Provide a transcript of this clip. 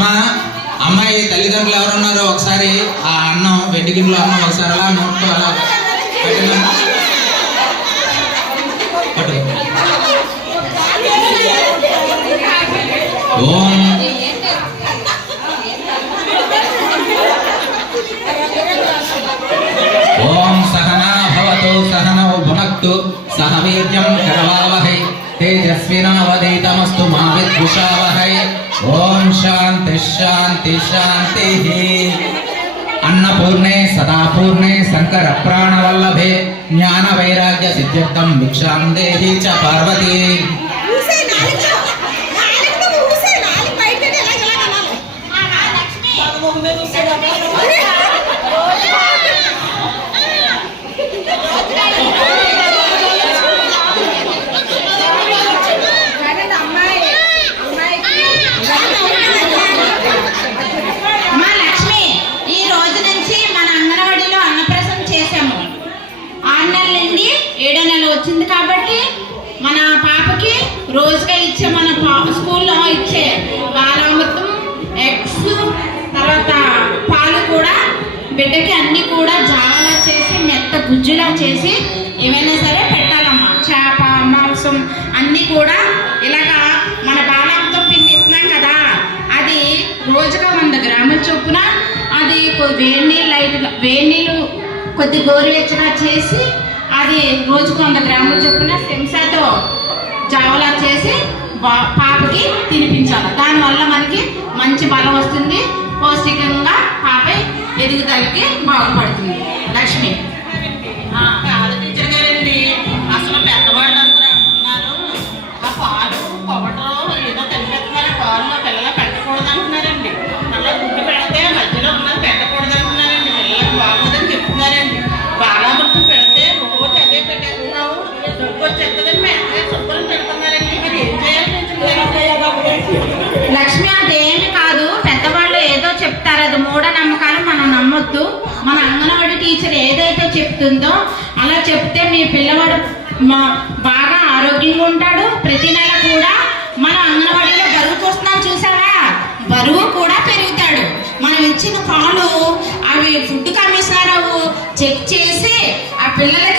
అమ్మా అమ్మాయి తల్లిదండ్రులు ఎవరున్నారో ఒకసారి ఆ అన్నం వెండి గిన్నెలో అన్నం ఒకసారి అలా నోట్తో అలా ఓం ఓం సహనా భవతు సహనౌ భునక్తు సహ వీర్యం కరవావహై తేజస్వినావధీతమస్తు మా విద్విషావహై. ఓం శాంతి శాంతి శాంతి. అన్నపూర్ణే సదాపూర్ణే శంకర ప్రాణవల్లభే జ్ఞాన వైరాగ్య సిద్ధ్యర్థం భిక్షాం దేహి చ పార్వతీ. వచ్చింది కాబట్టి మన పాపకి రోజుగా ఇచ్చే మన స్కూల్లో ఇచ్చే బాలామృతం ఎగ్స్ తర్వాత పాలు కూడా బిడ్డకి అన్ని కూడా జావలా చేసి మెత్త గుజ్జులా చేసి ఏమైనా సరే పెట్టాలమ్మా. చేప మాంసం అన్నీ కూడా ఇలాగా మన బాలామృతం పిండి ఇస్తున్నాం కదా, అది రోజుగా 100 గ్రాముల చొప్పున అది వేడి నీళ్ళు కొద్ది గోరువెచ్చగా చేసి అది రోజుకు 100 గ్రాముల చొప్పున చెంచాతో జావలా చేసి పాపకి తినిపించాలి. దానివల్ల మనకి మంచి బలం వస్తుంది, పౌష్టికంగా పాప ఎదుగుదలకి బాగుపడుతుంది. లక్ష్మి టీచర్ గారండి, అసలు పెద్దవాళ్ళు అందరూ అంటున్నారు ఆ పాలు పొగటం ఏదో కలిపేస్తున్నారు, పాలు పిల్లలు పెట్టకూడదు అంటున్నారండి. అలా గుడ్డు పెడితే మధ్యలో ఉన్నది పెట్టకూడదు అంటున్నారండి, పిల్లలకు బాగోదని చెప్తున్నారండి. బాలామృతం పెడితే రోజు అదే పెట్టేస్తున్నావు, డబ్బు వచ్చేస్తుందని మేము శుభ్రం పెడుతున్నారండి. మీరు ఏం చేయాలి? లక్ష్మి అదేమి కాదు, పెద్దవాళ్ళు ఏదో చెప్తారు, అది మూఢనమ్మకాలు మనం నమ్మొద్దు. మన అంగన్వాడీ టీచర్ ఏదైతే చెప్తుందో అలా చెప్తే మీ పిల్లవాడు బాగా ఆరోగ్యంగా ఉంటాడు. ప్రతి నెల కూడా మనం అంగన్వాడీలో బరువు చూస్తున్నాం చూసారా, బరువు కూడా పెరుగుతాడు. మనం ఇచ్చిన పాలు అవి ఫుడ్ కమిషనర్ చెక్ చేసి ఆ పిల్లలకి